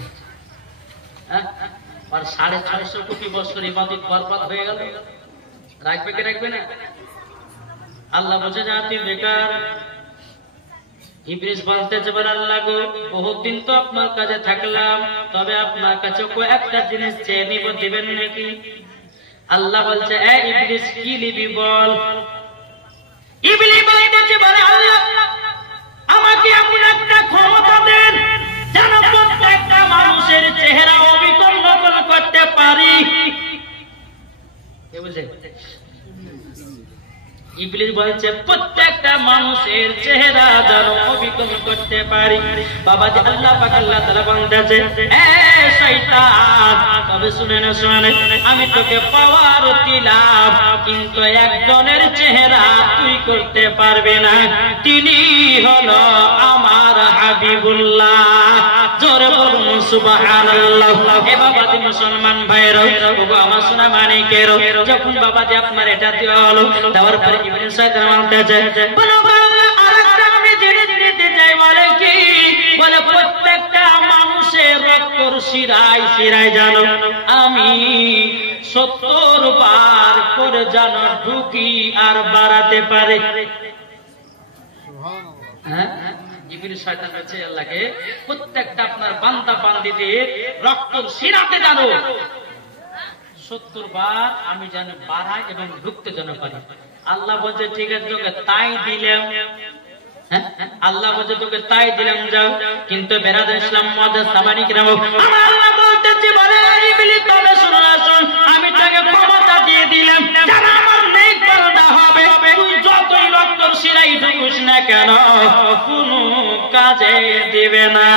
গেছে, আর 650 কোটি বছর ইবাদত বরবাদ হয়ে গেল, রাখবে কি রাখবে না? আল্লাহ বলছে না তুই বেকার। ইবলিস বলতেছে বলে আল্লাহ গো বহুত দিন তো আপনার কাছে থাকলাম, তবে আপনার কাছে কয়েকটা জিনিস চেয়ে নিব, দিবেন নাকি? আল্লাহ বলছে এ ইবলিস কি নিবি বল। ইবলিস বলতেছে বলে আল্লাহ আমাকে এমন একটা ক্ষমতা দেন যেন প্রত্যেকটা মানুষের চেহারা অবিকল নকল করতে পারি। কে বুঝে? ইবলিস বলছে প্রত্যেকটা মানুষের চেহারা যেন অবিকল করতে পারি। বাবাজি আল্লাহ পাক আল্লাহ তাআলা বলতেছে এ শয়তান তবে শুনে না শুনে, আমি তোকে পাওয়ার দিলাম কিন্তু একজনের চেহারা তুই করতে পারবে না, তিনি হলো আমার হাবিবুল্লাহ। জোরে বলুন সুবহানাল্লাহ। এ বাবাজি মুসলমান ভাইরা, ওগো আমার সোনা মানিকেরো, যখন বাবাজি আপনার এটা দেওয়া হলো, দেওয়ার পরে ইবলিস শয়তান বলতেছে বলো বাবা আরেকটা আমি জেনে দিতে চাই। বলে কি? বলে প্রত্যেকটা মানুষের রক্তর শিরায় শিরায় জানো আমি 70 বার করে জানো ঢুকি আর বাড়াতে পারে। হ্যাঁ, ইবলিস শয়তান বলছে আল্লাহকে প্রত্যেকটা আপনার বান্দা বান্দীদের রক্তর শিরাতে জানো 70 বার আমি যেন বাড়াই এবং ঢুকতে যেন পারি। আল্লাহ বলছে ঠিক আছে তোকে তাই দিলাম। আল্লাহ বলছে তোকে তাই দিলাম যাও। কিন্তু বেরাদার ইসলাম মুআজ্জাজ সামানি কিরাম আমার আল্লাহ বলতেছে বলে ইবলিস তবে শুনো না শুন, আমি তোকে ক্ষমতা দিয়ে দিলাম যারা আমার নেক বান্দা হবে তুই যতই রক্তর শিরায় ঢুকুস না কেন কোনো কাজে দিবে না।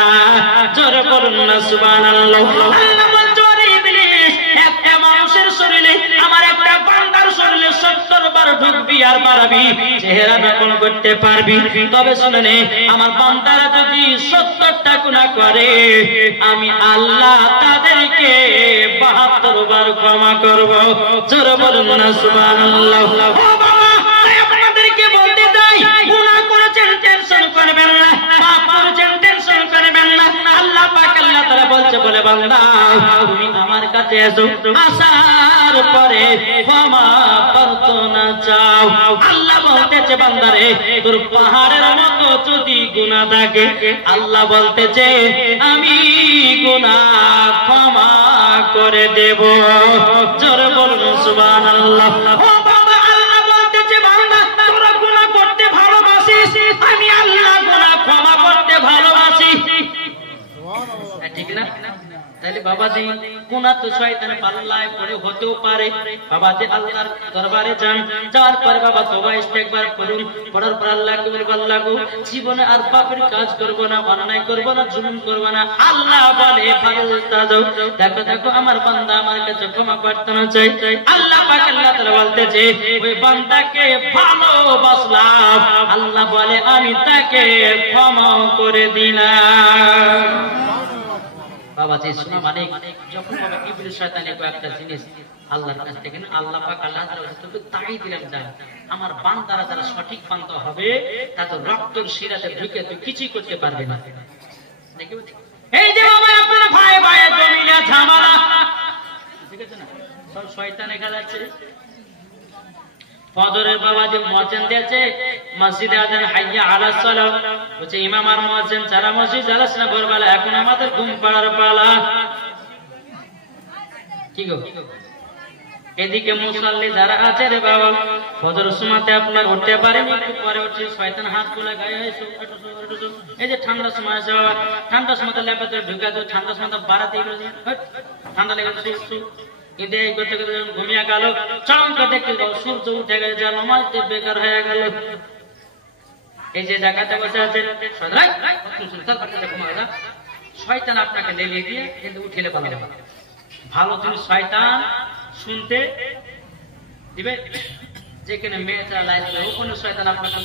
জোরে বলুন না সুবহানাল্লাহ। আল্লাহ বলছে ওরে ইবলিস একটা মানুষের শরীরে আমার একটা বান্দার শরীরে 70 বার ঢুকবি আর বাড়াবি, চেহারা নকল করতে পারবি। তবে শুনে নে আমার বান্দারা যদি 70টা গুনাহ করে আমি আল্লাহ তাদেরকে 72 বার ক্ষমা করব। জোরে বলুন না সুবহানাল্লাহ। ও বাবা তাই আপনাদেরকে বলতে চাই গুনাহ করেছেন টেনশন করবেন না, পাপ করেছেন টেনশন করবেন না। আল্লাহ পাক আল্লাহ তাআলা বলছে বলে বান্দা তুমি আমার কাছে এসো, আসার পরে ক্ষমা প্রার্থনা চাও। আল্লাহ বলতেছে বান্দারে তোর পাহাড়ের মতো যদি গুনাহ থাকে আল্লাহ বলতেছে আমি গুনাহ ক্ষমা করে দেব। জোরে বলুন সুবহানাল্লাহ। ও বাবা আল্লাহ বলতেছে বান্দা তোরা গুনাহ করতে ভালোবাসিস, আমি আল্লাহ গুনাহ ক্ষমা করতে ভালোবাসি। সুবহানাল্লাহ, ঠিক না? তাহলে বাবাজি গুনাহ তো শয়তানের পাল্লায় পড়ে হতেও পারে। বাবাজি আল্লাহর দরবারে যান, যাওয়ার পরে বাবা তওবা ইস্তেগফার করুন, পড়ার পর আল্লাহকে বলবেন আল্লাহ গো জীবনে আর পাপের কাজ করব না, অন্যায় করব না, জুলুম করব না। আল্লাহ বলে ফালতা যাও, দেখো দেখো আমার বান্দা আমার কাছে ক্ষমা প্রার্থনা চাই। আল্লাহ পাক আল্লাহ তাআলা বলতেছে ওই বান্দাকে ভালোবাসলাম, আল্লাহ বলে আমি তাকে ক্ষমা করে দিলাম। বাবাজি শোনা মানে যখন বাবা ইবলিস শয়তান একটা জিনিস আল্লাহর কাছ থেকে আল্লাহ পাক আল্লাহ তাআলা তোকে তাই দিলাম যা আমার বান্দারা যারা সঠিক বান্দা হবে তাদের রক্তের শিরাতে ঢুকে তুই কিছুই করতে পারবে না। এই যে বাবা আপনারা ভাই ভাই জমিলা ঝামেলা ঠিক আছে না, সব শয়তান এখানে আছে। ফজরের বাবাজি মুয়াজ্জিন দিয়েছে মসজিদে আযান হাইয়া আলাস সালাহ বলছে ইমাম আর মুয়াজ্জিন সারা মসজিদ জালাস না ভোরবেলা, এখন আমাদের ঘুম পাড়ার পালা। কি গো এদিকে মুসাল্লি যারা আছে রে বাবা ফজর সময়তে আপনার উঠতে পারেনি, একটু পরে উঠছে শয়তান হাত তুলে গায়ে এই যে ঠান্ডার সময় আছে বাবা, ঠান্ডার সময় লেপাতে ঢুকা তো ঠান্ডার সময় বাড়াতেই ঠান্ডা লেগে কিন্তু এই করতে করতে যখন ঘুমিয়ে গেল চমকে দেখতে সূর্য উঠে গেছে, নামাজ বেকার হয়ে গেল। এই যে জায়গাতে বসে আছে শয়তান আপনাকে লেলিয়ে দিয়ে কিন্তু উঠিলে পালাবে। ভালো তুমি শয়তান শুনতে দিবে, যেখানে মেয়েটা লাইন ওখানে শয়তান আপনাকে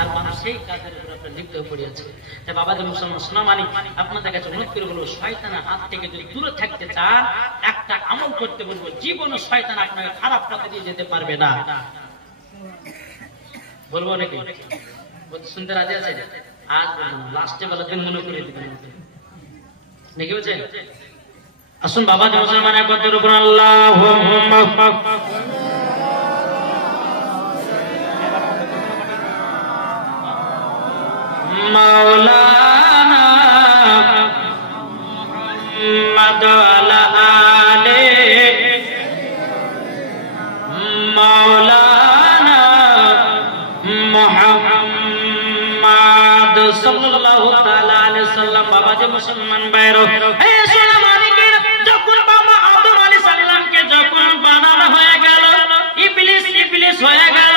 আর মানুষ সেই কাজের উপর আপনার লিপ্ত হয়ে পড়িয়েছে। তাই বাবা যে মুসলমান শোনা মানি আপনাদের কাছে অনুরোধ করে বলবো শয়তানের হাত থেকে যদি দূরে থাকতে চান একটা আমল করতে বলবো, জীবনে শয়তান আপনাকে খারাপ পথে দিয়ে যেতে পারবে না। বলবো নাকি? শুনতে রাজি আছে? আজ লাস্টে বেলা দিন মনে করে দিবেন নাকি বুঝছেন? আসুন বাবা যে মুসলমান একত্রের উপর আল্লাহুম্মা মাওলানা মুহাম্মদ আলা আলে মাওলানা মুহাম্মদ সাল্লাল্লাহু তাআলা আলাইহি সাল্লাম। বাবা যে মুসলমান ভাইরা, হে সোনা মানিকের, যখন বাবা আদম আলাইহিস সালামকে যখন বানানো হয়ে গেল, ইবলিস হয়ে গেল,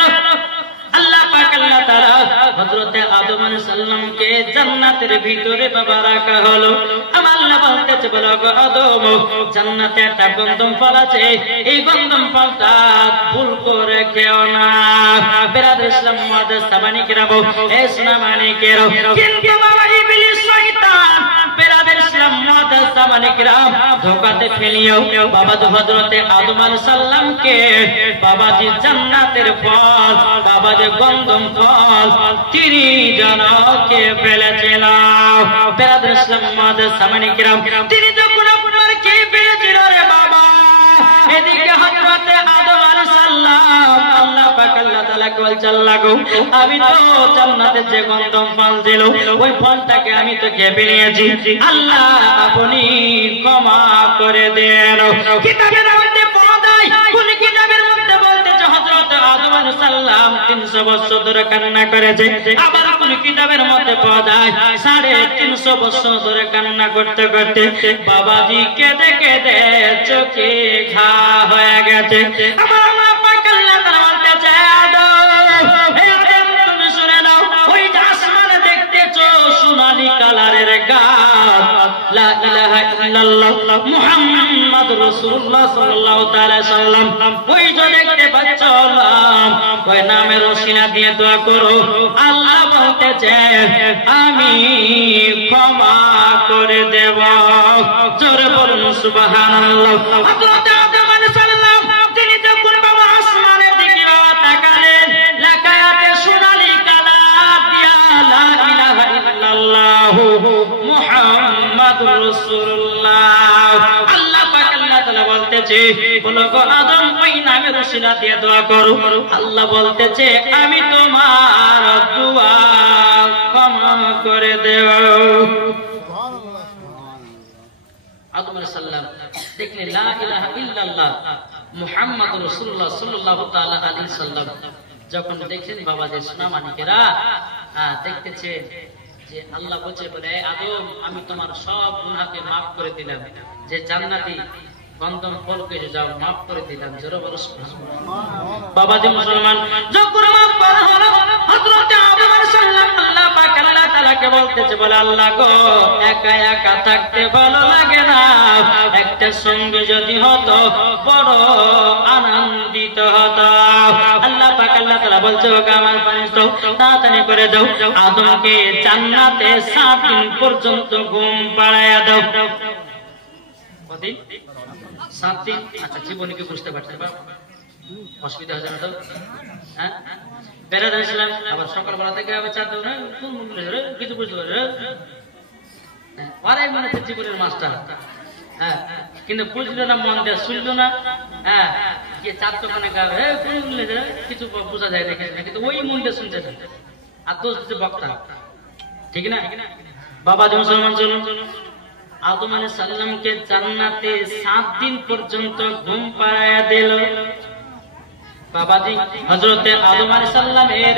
আল্লাহ পাক আল্লাহ তাআলা হযরতে আদম আলাইহিস সালামকে জান্নাতের ভিতরে বাবা রাখা হলো। আমার আল্লাহ বলতেছে, বলো গো আদম, জান্নাতে একটা গন্ধম ফল আছে, এই গন্ধম ফলটা ভুল করে খেও না। বেরাদর ইসলাম মুআদ্দাস তাবানিকেরা, হে সোনা মানিকেরা, কিন্তু বাবা ইবলিস শয়তান বেরাদর ইসলাম মুআদ্দাস তাবানিকেরা ধোঁকাতে ফেলিও বাবা তো হযরতে আদম আলাইহিস সালামকে বাবাজি জান্নাতের ফল, বাবা যে গন্ধম ফল তিনি জনকে ফেলেছিল। বেরাদর ইসলাম মুআদ্দাস তাবানিকেরা, তিনি যখন আপনার কে ফেলেছিল রে বাবা, এদিকে হযরতে আদম আলাইহিস সালাম আল্লাহ পাক আল্লাহ তাআলা বলছেন, লাগো আমি তো জান্নাতে যে গন্ধম ফল ছিল ওই ফলটাকে আমি তো খেয়ে নিয়েছি, আল্লাহ আপনি ক্ষমা করে দেন। কিতাবের মধ্যে পাওয়া যায়, কোন কিতাবের মধ্যে বলতেছে হযরত আদম আলাইহিস সালাম 300 বছর ধরে কান্না করেছে, আবার কোন কিতাবের মধ্যে পাওয়া যায় 350 বছর ধরে কান্না করতে করতে বাবাজি কেঁদে কেঁদে চোখে ঘা হয়ে গেছে। আমার আল্লাহ পাক আল্লাহ তাআলা বলতেছে, আদম, হে আদম তুমি শুনে নাও, ওই যে আসমানে দেখতেছো সোনালী কালারের গাছ, লা ইলাহা ইল্লাল্লাহ মুহাম্মাদুর রাসূলুল্লাহ সাল্লাল্লাহু তাআলা সাল্লাম, ওই যে দেখতে পাচ্ছ ওই নামের রসিনা দিয়ে দোয়া করো, আল্লাহ বলতেছে আমি ক্ষমা করে দেব। জোরে বলুন সুবহানাল্লাহ। হযরত আদম আলাইহিস সালাম তিনি যখন বাবা আসমানের দিকে তাকালেন, লাকায়াতে সোনালী কালার দিয়া লা ইলাহা ইল্লাল্লাহ মুহাম্মাদুর রাসূলুল্লাহ। আল্লাহ পাক আল্লাহ তাআলা বলতেছে, বলো গো আদম ওই নামের রসিলা দিয়ে দোয়া করো, আল্লাহ বলতেছে আমি তোমার দোয়া ক্ষমা করে দেব। আদম আলাইহিস সালাম দেখলেন লা ইলাহা ইল্লাল্লাহ মুহাম্মাদুর রাসূলুল্লাহ সাল্লাল্লাহু তাআলা আলাইহি সাল্লাম, যখন দেখলেন বাবা যে সোনা মানিকেরা দেখতেছে যে আল্লাহ বলছে, বলে আদম আমি তোমার সব গুনাহকে maaf করে দিলাম, যে জান্নাতি গন্ধম ফলকে যাও maaf করে দিলাম। জোরে বলো সুবহানাল্লাহ। বাবা যে মুসলমান যখন maaf করা হলো, হযরত আদম আলাইহিস সালাম আল্লাহ পাক আল্লাহ তাআলাকে বলতেছে, বলে আল্লাহ গো একা একা থাকতে ভালো লাগে না, একটা সঙ্গে যদি হতো বড় আনন্দিত হতো। আল্লাহ পাক আল্লাহ তাআলা বলছে, ওকে আমার ফেরেশতা তাড়াতাড়ি করে দাও, আদমকে জান্নাতে 7 দিন পর্যন্ত ঘুম পাড়ায়া দাও। কতদিন? 7 দিন। আচ্ছা জীবনে কি বুঝতে পারতে পারো? অসুবিধা হচ্ছে না তো? হ্যাঁ বেরাদর ইসলাম আবার সকালবেলা থেকে আবার চা দাও না, কোন মুখলে কিছু বুঝতে পারে ওরাই মনে হচ্ছে জীবনের মাস্টার। হ্যাঁ কিন্তু বুঝলো না, মন দিয়ে শুনলো না। হ্যাঁ কি চার দোকানে গাবে কিছু বোঝা যায় দেখে, কিন্তু ওই মন দিয়ে শুনছে আর দোষ দিচ্ছে বক্তা, ঠিক না? বাবা যে মুসলমান চলুন, আদম আলাইহিস সালামকে জান্নাতে 7 দিন পর্যন্ত ঘুম পাড়ায়া দিল। বাবাজি হযরতে আদম আলাইহিস সালামের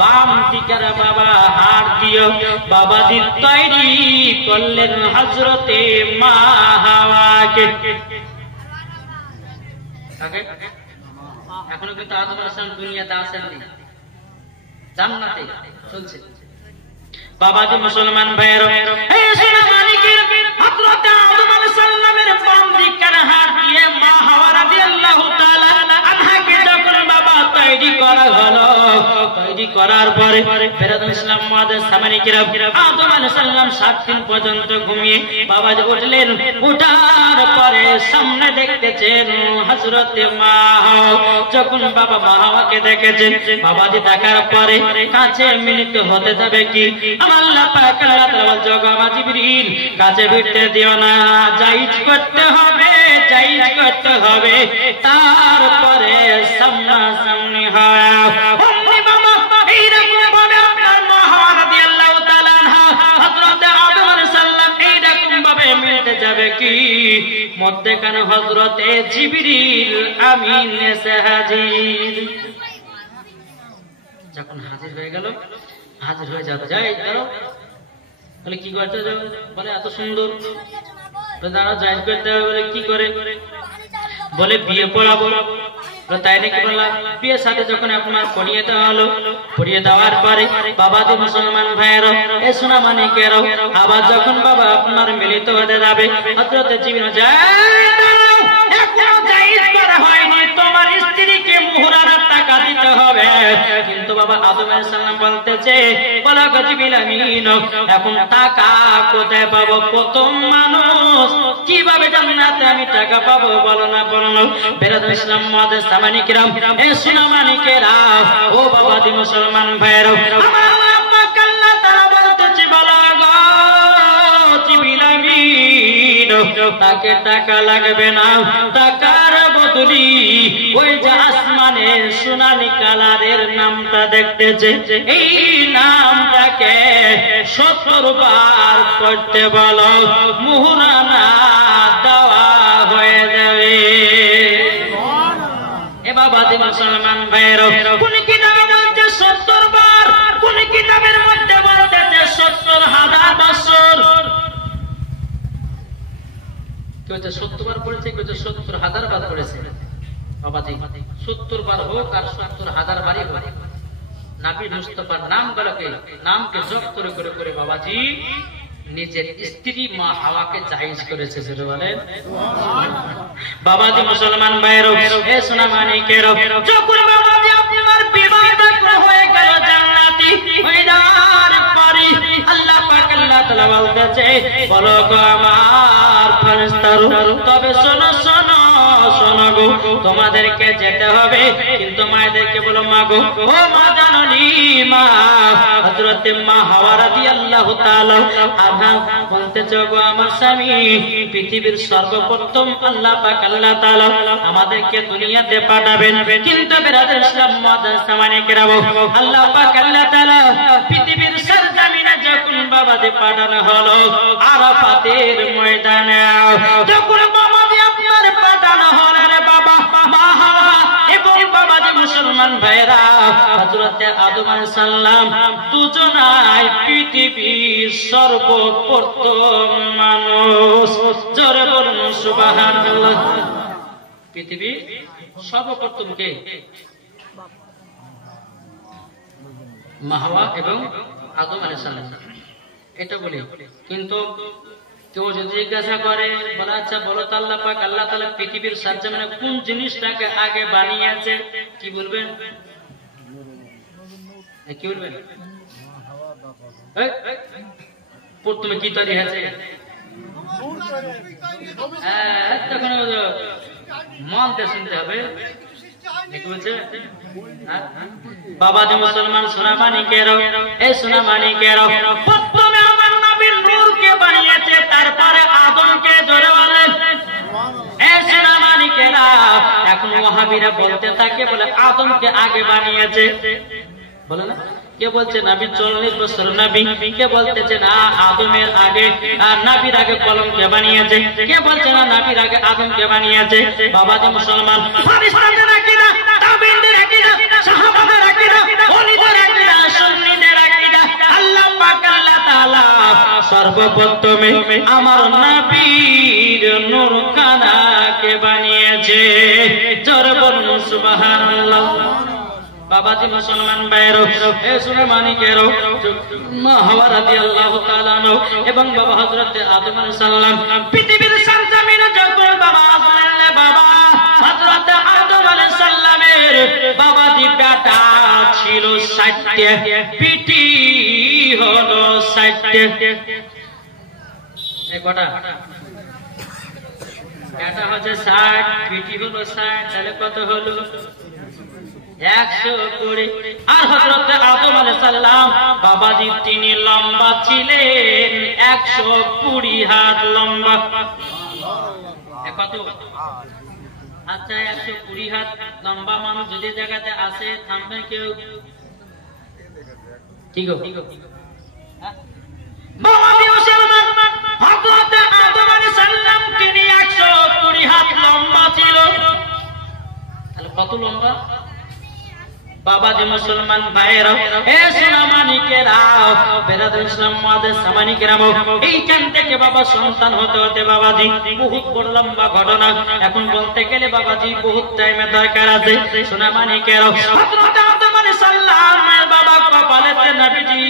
বাম দিকের বাবা হাড় দিও বাবাজি তৈরি করলেন হযরতে মা হাওয়াকে। এখনো কিন্তু আদম আলাইহিস সালাম দুনিয়াতে আসেননি, জান্নাতে চলছে। বাবাজি মুসলমান ভাইরা, এই সোনা মানিকের হযরতে আদম আলাইহিস সালামের বাম দিকের হাড় দিয়ে মা হাওয়া রাদিয়াল্লাহু তাআলা আনহাকে যখন বাবা তৈরি করা হলো। তৈরি করার পরে বেরাদুল ইসলাম মুআজ্জাজ সামানি কিরাম আদম আলাইহিস সালাম 7 দিন পর্যন্ত ঘুমিয়ে বাবাজি উঠলেন। উঠার পরে সামনে দেখতেছেন হযরতে মা। যখন বাবা মা হাওয়াকে দেখেছেন, বাবাজি দেখার পরে কাছে মিলিত হতে যাবে কি আমার আল্লাহ পাক আল্লাহ তাআলা জগমা জিবরিল কাছে ভিড়তে দিও না, জায়েজ করতে হবে, জায়েজ করতে হবে। তারপরে সামনাসামনি হয় অমনি বাবা এইরকম ভাবে আপনার মা হাওয়া রাদিয়াল্লাহু তাআলা আনহা হযরতে আদম আলাইহিস সালাম এইরকম ভাবে মিলতে যাবে কি মধ্যখানে হযরতে জিবরিল আমিন এসে হাজির। যখন হাজির হয়ে গেল, হাজির হয়ে যাবে যাই দাঁড়াও, বলে কি করতে যাও, বলে এত সুন্দর, দাঁড়াও জায়েজ করতে হবে। বলে কি করে, বলে বিয়ে পড়াবো। তাই নাকি বললাম, বিয়ের সাথে যখন আপনার পড়িয়ে দেওয়া হলো, পড়িয়ে দেওয়ার পরে বাবাজি মুসলমান ভাইয়েরও এ সোনা মানিকেরও আবার যখন বাবা আপনার মিলিত হতে যাবে হযরতে জিবরিল এখনো জায়েজ করা হয়নি, তোমার স্ত্রীকে মুহরার টাকা দিতে হবে। কিন্তু বাবা আদম আলাইহিস সালাম বলতেছে, বলা গো জিবরিল আমিন এখন টাকা কোথায় পাবো? প্রথম মানুষ কিভাবে জান্নাতে আমি টাকা পাবো? বলো না, বলো না। বেরাদুল ইসলাম মুআজ্জাজ সামানি কিরাম এ সোনা মানিকেরা ও বাবাজি মুসলমান ভাইয়েরা আমার আল্লাহ আল্লাহ তাআলা বলতেছে, বলা গো জিবরিল আমিন তাকে টাকা লাগবে না, টাকার বদলি ওই যে আসমানে সোনালী কালারের নামটা দেখতেছে এই নামটাকে 70 বার পড়তে বলো, মুহরানা দেওয়া হয়ে যাবে। এ বাবাজি মুসলমান ভাইয়েরা কোন কিতাবে বলছে 70 বার, কোন কিতাবের মধ্যে বলতেছে 70,000 বছর। কেউ 70 বার পড়েছে, কেউ 70,000 বার পড়েছে। বাবাজি 70 বার হোক আর 70,000 বারই হোক, নবী মুস্তাফার নামকে জপ করে করে করে বাবাজি নিজের স্ত্রী মা হাওয়াকে জায়েজ করেছে। বলেন বাবাজি মুসলমান ভাইয়েরা এ সোনা মানিকেরা যখন বাবাজি আপনার বিবাহটা হয়ে গেল জান্নাতি হইদার পরে আল্লাহ পাক আল্লাহ তাআলা বলতেছে, বলো গো আমার ফেরেশতারা তবে শোনো শোনো শোনো গো, তোমাদেরকে যেতে হবে, কিন্তু মায়েদেরকে বলো মা গো, ও মা জাননী মা হযরতে মা হাওয়া রাদিয়াল্লাহু তাআলা আনহা বলতেছে, গো আমার স্বামী পৃথিবীর সর্বপ্রথম আল্লাহ পাক আল্লাহ তাআলা আমাদেরকে দুনিয়াতে পাঠাবেন, কিন্তু বেরাদুল ইসলাম মুআজ্জাজ সামানি কিরাম আল্লাহ পাক আল্লাহ তাআলা পৃথিবীর সরজমিনে যখন বাবাজি পাঠানো হলো আরাফাতের ময়দানে, যখন বাবাজি আপনার পাঠানো হলো রে বাবা মা হাওয়া এবং বাবাজি মুসলমান ভাইরা হযরতে আদম আলাইহিস সালাম দুজনাই পৃথিবীর সর্বপ্রথম মানুষ। জোরে বলুন সুবহানাল্লাহ। পৃথিবী সর্বপ্রথম কে? মা হাওয়া এবং আদম আলাইহিস সালাম, এটা বলি। কিন্তু কেউ যদি জিজ্ঞাসা করে, বলা আচ্ছা বলো তো আল্লাহ পাক আল্লাহ তাআলা পৃথিবীর সরজমিনে কোন জিনিসটাকে আগে বানিয়েছে, কি বলবেন? কি বলবেন? প্রথমে কি তৈরি হয়েছে? তখন মনতে শুনতে হবে। বাবাজি মুসলমান সোনা মানিকেরা এই সোনা মানিকেরা প্রথমে আমার নবীর নূরকে বানিয়েছে, তারপরে আদমকে। জোরে বলেন এই সোনা মানিকেরা। এখন ওয়াহাবীরা বলতে থাকে বলে আদমকে আগে বানিয়েছে, বলে না? কে বলছে নবী 40 বছর নবী, কে বলতেছে না আদমের আগে আর নবীর আগে কলমকে বানিয়েছে, কে বলছে না নবীর আগে আদমকে বানিয়েছে। বাবাজি মুসলমান ফেরেশতাদের আকীদা, তাবিঈনদের আকীদা, সাহাবাদের আকীদা, ওলিদের আকীদা, সুন্নিদের আকীদা আল্লাহ পাক আল্লাহ তাআলা সর্বপ্রথমে আমার নবীর নূর কানাকে বানিয়েছে। জোরে বলুন সুবহানাল্লাহ। বাবাজি মুসলমান ভাইয়েরা এ সোনা মানিকেরা মা হাওয়া রাদিয়াল্লাহু তাআলা এবং বাবা হযরতে আদম আলাইহিস সালাম পৃথিবীর সরজমিনে যখন বাবা হযরতে আদম আলাইহিস সালামের বাবাজি বেটা 60টে, পিটি হলো 60টে। এই কটা? এটা হচ্ছে 60, পিটি হলো 60, তাহলে কত হলো? 120। আর হযরত আদম আলাইহিস সালাম বাবাজি তিনি লম্বা ছিলেন 120 হাত লম্বা। কত? আচ্ছা 120 হাত লম্বা মানুষ যদি জায়গাতে আসে থামবে কেউ? ঠিক আছে। বাবাজি মুসলমান হযরত আদম আলাইহিস সালাম তিনি 120 হাত লম্বা ছিল। তাহলে কত লম্বা? বাবাজি মুসলমান ভাইরা, এ সোনামানিকেরা, বেরাদুল ইসলাম মুআদ্দিস সামানিকেরা, এইখান থেকে বাবা সন্তান হতে হতে বাবাজি বহুত বড় লম্বা ঘটনা। এখন বলতে গেলে বাবাজি বহুত টাইমের দরকার আছে। সোনামানিকেরা, হযরত আদম আলাইহিস সালামের বাবা কপালেতে নবীজি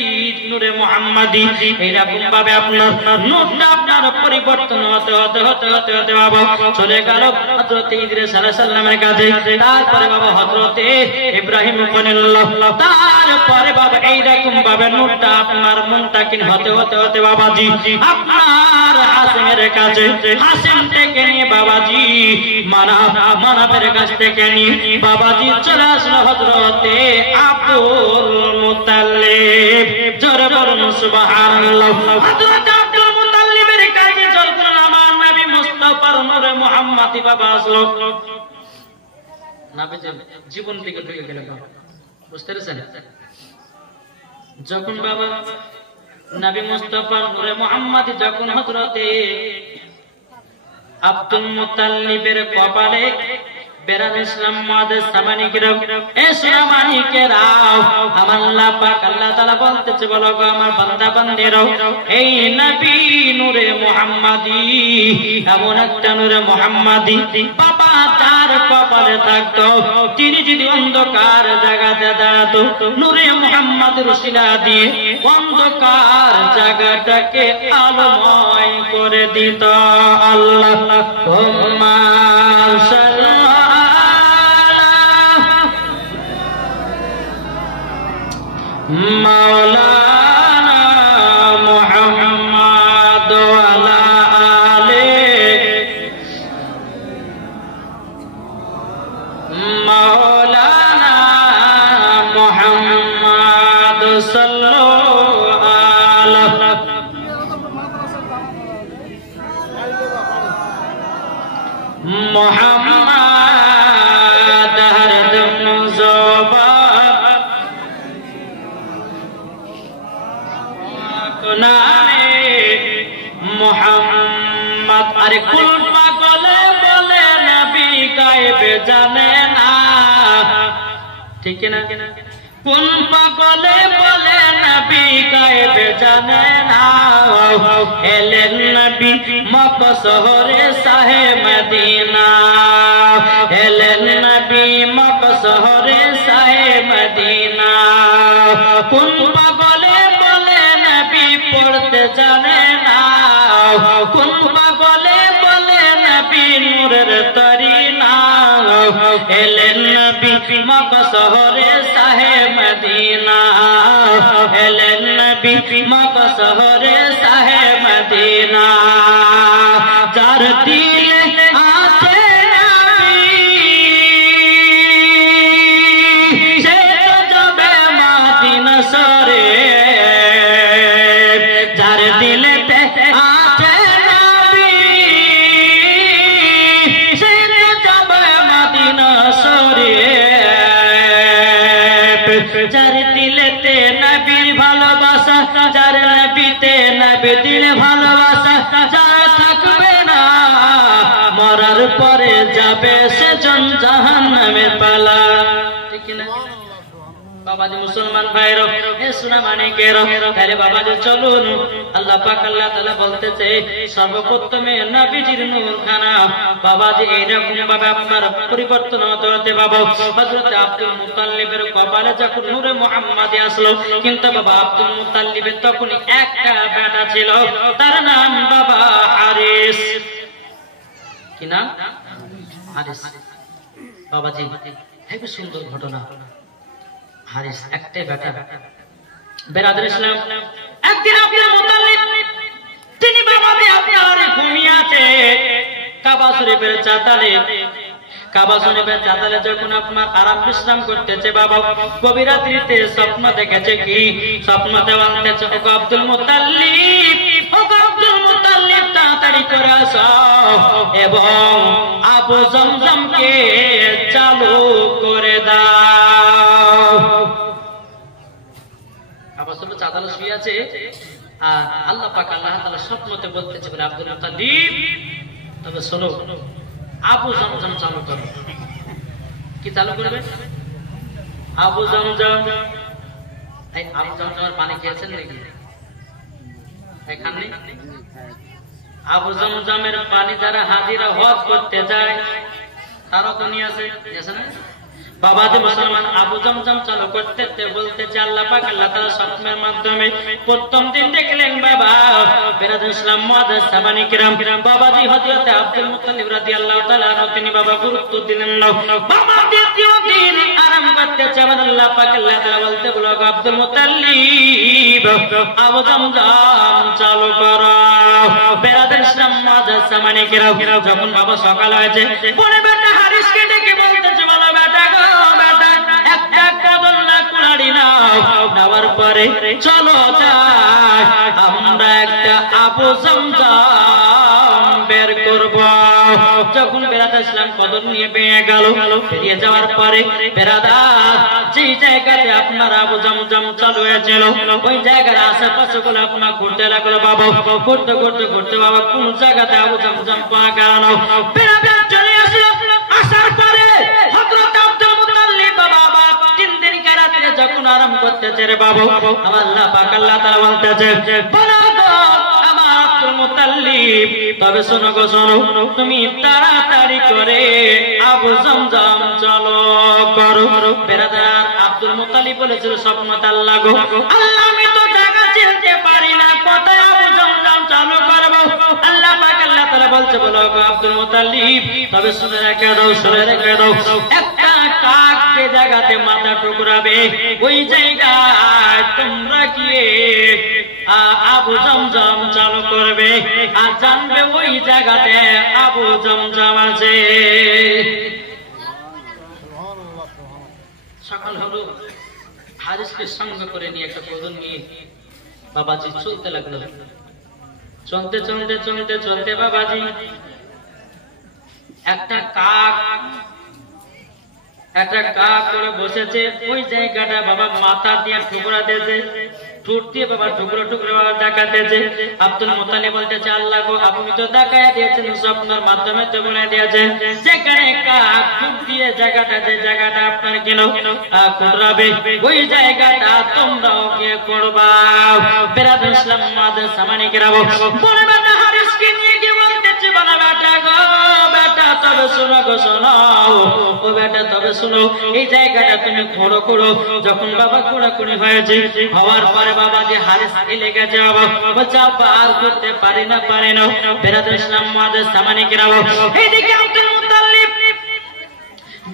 নূরে মুহাম্মাদি, এইরকম ভাবে আপনার নূরটা আপনার পরিবর্তন হতে হতে হতে হতে হতে বাবা চলে গেল হযরত ইদ্রিস আলাইহিস সালামের কাছে। তারপরে বাবা হযরত ইব্রাহিম খলিলুল্লাহ, তারপরে বাবা এইরকম ভাবে নূরটা আপনার মুনতাকিন হতে হতে হতে বাবাজি আপনার হাসিমের কাছে, হাসিম থেকে নিয়ে বাবাজি মানাবের কাছ থেকে নিয়ে বাবাজি চলে আসলো হযরতে আব্দুল মুত্তালিব। জোরে বলুন সুবহানাল্লাহ। হযরত আব্দুল মুত্তালিবের কাছে যখন আমার নবী মুস্তাফার নূরে মুহাম্মাদি বাবা আসলো, নবীজি জীবন থেকে ঢুকে গেল। বুঝতে পেরেছেন? যখন বাবা নবী মুস্তাফার নূরে মুহাম্মাদি যখন হযরতে আব্দুল মুত্তালিবের কপালে বেরাদুল ইসলাম মুআদ্দিস সামানিকেরা, এ সোনামানিকেরা, আমার আল্লাহ পাক আল্লাহ তাআলা বলতেছে, বলো গো আমার বান্দা বান্দিরা, এই নবী নূরে মুহাম্মাদি এমন একটা নূরে মুহাম্মাদি বাবা তার কপালে থাকতো, তিনি যদি অন্ধকার জায়গাতে দাঁড়াতো নূরে মুহাম্মাদের উসিলা দিয়ে অন্ধকার জায়গাটাকে আলোময় করে দিত। আল্লাহুম্মা সাল্লি মাওলানা মুহাম্মদ ওয়ালা আলে মাওলানা মুহাম্মদ সাল্লাল্লাহু আলাইহি মুহাম্মদ হরদম জবা মুহাম্মদ। আরে কোন পাগলে বলে নবী গায়েবে জানে না, ঠিক না? কোন পাগলে বলে নবী গায়েবে জানে না, এলেন নবী মক্কা শহরে শাহে মদিনা, এলেন নবী মক্কা শহরে শাহে মদিনা। কোন পাগলে বলে নবী পড়তে জানে না, কোন পাগলে বলে নবী নূরের তরি না, এলেন নবী মক্কা শহরে শাহে মদিনা, এলেন নবী মক্কা শহরে শাহে মদিনা। যার দিলে আছে নবী সে তো যাবে মদিনা শরে, যার দিলেতে আছে নবী সে তো যাবে মদিনা শরে, যার দিলেতে নবীর ভালোবাসা, যার নবীতে নবী দিলে ভালোবাসা, যার থাকবে না মরার পরে যাবে সে জাহান্নামে পালা, ঠিক না? বাবাজি মুসলমান ভাইরা, এ সোনামানিকেরা, তাহলে বাবাজি চলুন আল্লাহ পাক আল্লাহ তাআলা বলতেছে সর্বপ্রথমে নবীজির নূরখানা বাবাজি এইরকম ভাবে আপনার পরিবর্তন হতে হতে বাবা হযরত আব্দুল মুত্তালিবের কপালে যখন নূরে মুহাম্মাদি আসলো, কিন্তু বাবা আব্দুল মুত্তালিবের তখন একটা বেটা ছিল, তার নাম বাবা হারিস। কি নাম? হারিস। বাবাজি হেবি সুন্দর ঘটনা। হারিস একটাই বেটা। বেরাদর ইসলাম, একদিন আব্দুল মুত্তালিব তিনি বাবা দিয়ে আপনার ঘুমিয়ে আছে কাবা শরীফের চাতালে। কাবা শরীফের চাতালে যখন আপনার আরাম বিশ্রাম করতেছে, বাবা গভীর রাত্রিতে স্বপ্ন দেখেছে। কি স্বপ্ন দেওয়ালতেছে, ওগো আব্দুল মুত্তালিব, ওগো আব্দুল মুত্তালিব তাড়াতাড়ি করে আসো এবং আবু জমজমকে চালু করে দাও। কাবা শরীফের চাতালে শুয়ে আছে আর আল্লাহ পাক আল্লাহ তাআলা স্বপ্নতে বলতেছে, বলে আব্দুল মুত্তালিব তবে শোনো, আবু জমজম চালু করো। কি চালু করবে? আবু জমজম। এই আবু জমজমের পানি খেয়েছেন নাকি? এখানে আবু জমজমের পানি যারা হাজিরা হজ করতে যায় তারা তো নিয়ে আসে না? বাবাজি মুসলমান আবু জমজম চালু করতে বলতেছে আল্লাহ পাক আল্লাহ তাআলা স্বপ্নের মাধ্যমে প্রথম দিন দেখলেন বাবা বেরাদুল ইসলাম মুআজ্জাজ সাহাবায়ে কিরাম বাবাজি হযরত আব্দুল মুত্তালিব রাদিয়াল্লাহু তাআলা আনহু তিনি বাবা গুরুত্ব দিলেন না। বাবা দ্বিতীয় দিন আরাম করতেছে, আল্লাহ পাক আল্লাহ তাআলা বলতে বলো আব্দুল মুত্তালিব আবু জমজম চালু করো। বেরাদুল ইসলাম মুআজ্জাজ সাহাবায়ে কিরাম যখন বাবা সকাল হয়েছে পরে বেটা হারিসকে ডেকে বলতেছে, বলো বেটা একটা কদম না কুড়াড়ি নাও, নেওয়ার পরে চলো যাই আমরা একটা আবু জমজম বের করব। যখন বেরাদার ইসলাম কদম নিয়ে বেরিয়ে গেল, বেরিয়ে যাওয়ার পরে বেরাদার যেই জায়গাতে আপনার আবু জমজম চালু হয়েছিল ওই জায়গার আশেপাশে গুলো আপনার ঘুরতে লাগলো। বাবা ঘুরতে ঘুরতে ঘুরতে বাবা কোন জায়গাতে আবু জমজম পাওয়া গেল না। বেরাদার চলে আসলো, আসার পরে হযরত আব্দুল মুত্তালিব বাবা 3 দিন কে রাতে যখন আরাম করতেছে রে বাবা আমার আল্লাহ পাক আল্লাহ তাআলা বলতেছে, বলো তো আমার আব্দুল মুত্তালিব তবে শোনো গো শোনো, তুমি তাড়াতাড়ি করে আবু জমজম চলো করো। বেরাদার আব্দুল মুত্তালিব বলেছিল স্বপ্নতে, আল্লাহ গো আল্লাহ আমি তো জায়গা চিনতে পারি না, কোথায় আবু জমজম চালু করব? আল্লাহ পাক আল্লাহ তাআলা বলছে, বলো গো আব্দুল মুত্তালিব তবে শুনে রেখে দাও, শুনে রেখে দাও, একটা কাক যে জায়গাতে মাথা টুকরাবে ওই জায়গায় তোমরা গিয়ে আবু জমজম চালু করবে আর জানবে ওই জায়গাতে আবু জমজম আছে। সকাল হলো, হারিসকে সঙ্গ করে নিয়ে একটা কদম নিয়ে বাবাজি চলতে লাগলো। চলতে চলতে চলতে চলতে বাবাজি একটা কাক করে বসেছে ওই জায়গাটা বাবা মাথা দিয়ে টুকরা দিয়েছে, ঠোঁট দিয়ে বাবা টুকরো টুকরো বাবা দেখাতেছে। আব্দুল মুত্তালিব বলতেছে, আল্লাহ গো আপনি তো দেখায় দিয়েছেন, স্বপ্নের মাধ্যমে তো বলে দিয়েছেন যেখানে কাক ঠোঁট দিয়ে জায়গাটা যে জায়গাটা আপনার কেন কুড়াবে ওই জায়গাটা তোমরাও গিয়ে করবা। বেরাদুল ইসলাম মুআজ্জাজ সাহাবায়ে কিরাম বলে বেটা হারিসকে নিয়ে গিয়ে বলতেছে, বলে বেটা গো বেটা তবে শোনো গো শোনো, ও বেটা তবে শোনো এই জায়গাটা তুমি খোঁড়ো করো। যখন বাবা খোঁড়াখুড়ি হয়েছে হওয়ার পরে বাবা যে হারিস এলে গেছে বাবা বলছে আব্বা আর করতে পারি না। বেরাদুল ইসলাম মুআজ্জাজ সাহাবায়ে কিরাম এইদিকে আব্দুল মুত্তালিব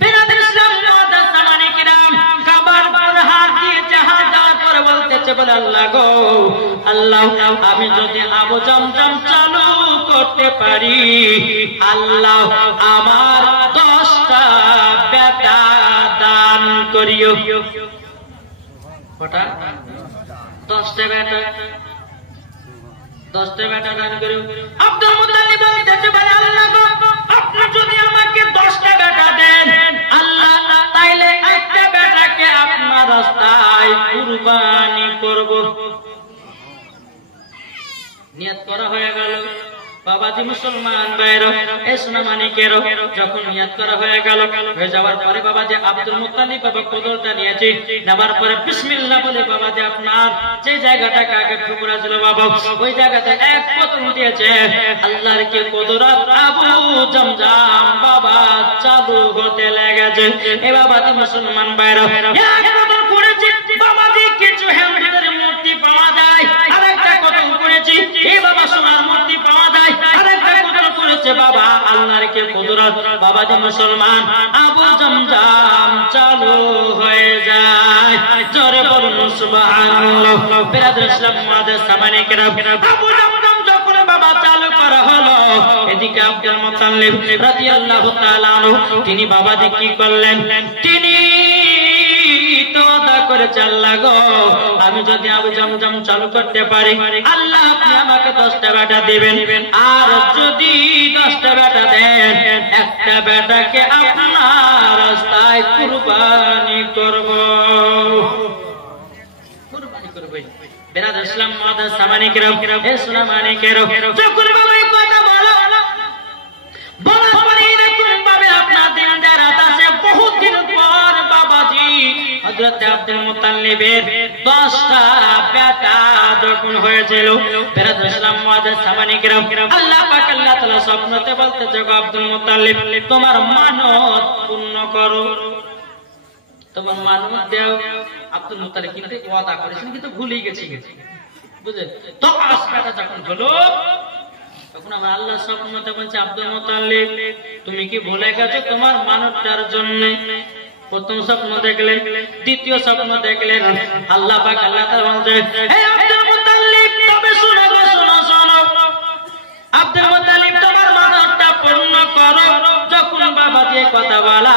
বেরাদুল ইসলাম মুআজ্জাজ সাহাবায়ে কিরাম কাবার পর হাত দিয়ে জাহাজ দেওয়ার পরে বলতেছে, বলে আল্লাহ গো আল্লাহ আমি যদি আবু জমজম চালু করতে পারি আল্লাহ আমার 10টা বেটা দান করিও। কটা? 10টা বেটা, 10টা বেটা দান করিও। আব্দুল মুত্তালিব বলতেছে, বলে আল্লাহ গো আপনি যদি আমাকে 10টা বেটা দেন আল্লাহ তাইলে একটা বেটাকে আপনার রাস্তায় কুরবানি করব। নিয়ত করা হয়ে গেল। বাবাজি মুসলমান ভাইরা এ সোনামানিকেরও যখন নিয়ত করা হয়ে গেল, হয়ে যাওয়ার পরে বাবাজি আব্দুল মুত্তালিব বাবা কোদলটা নিয়েছে, নেবার পরে বিসমিল্লাহ বলে বাবাজি আপনার যে জায়গাটা কাকের টুকরা ছিল বাবা ওই জায়গাতে এক কদম দিয়েছে। আল্লাহর কি কুদরত, আবু জমজম বাবা চালু হতে লেগেছে। এ বাবাজি মুসলমান ভাইরা এক কদম করেছে বাবাজি কিছু হেমদের মূর্তি পাওয়া যায়, আরেকটা কদম করেছে এ বাবা সোনার মূর্তি পাওয়া যায়, আরেকটা কদম করেছে বাবা আল্লাহর কি কুদরত। বাবাজি মুসলমান আবু জমজম চালু হয়ে যায়। জোরে বলুন সুবহানাল্লাহ। বিরাদর ইসলাম মুআজ্জাজ সামানে কেরাম, আবু জামজাম যখন বাবা চালু করা হলো, এদিকে আব্দুল মুত্তালিব রাদিয়াল্লাহু তাআলা আনহু তিনি বাবাজি কি করলেন, তিনি তো দা করে আল্লাহ গো, আমি যদি আবু জামজাম চালু করতে পারি আল্লাহ আপনি আমাকে 10টা বেটা দিবেন, আর যদি 10টা বেটা দেন একটা বেটাকে আপনার রাস্তায় কুরবানি করব, কুরবানি করব। বিরাদর ইসলাম মুআজ্জাজ সামানে কেরাম, হে সোনা মানে কেরাম, যখন বাবা এই কথা বলো বলার পরে এরকম ভাবে আপনার দিনদার আছে। বহুত দিন পর বাবাজি হযরত আব্দুল মুত্তালিবের 10টা বেটা যখন হয়েছিল, বিরাদর ইসলাম মুআজ্জাজ সামানে কেরাম, আল্লাহ পাক আল্লাহ তাআলা স্বপ্নতে বলতেছে, গো আব্দুল মুত্তালিব তোমার মানত পূর্ণ করো, তোমার মানত দাও। আব্দুল মুত্তালিব কিন্তু ওয়াদা করেছেন, কিন্তু ভুলেই গেছে, বুঝলেন? তো আসবাটা যখন হলো তখন আমার আল্লাহ স্বপ্নতে বলছে, আব্দুল মুত্তালিব তুমি কি ভুলে গেছো তোমার মানতটার জন্য? প্রথম স্বপ্ন দেখলেন, দ্বিতীয় স্বপ্ন দেখলেন, আল্লাহ পাক আল্লাহ তাআলা বলছে, হে আব্দুল মুত্তালিব তবে শুনো গো, শোনো শোনো, আব্দুল মুত্তালিব তোমার মানতটা পূর্ণ করো। যখন বাবা দিয়ে কথা বলা,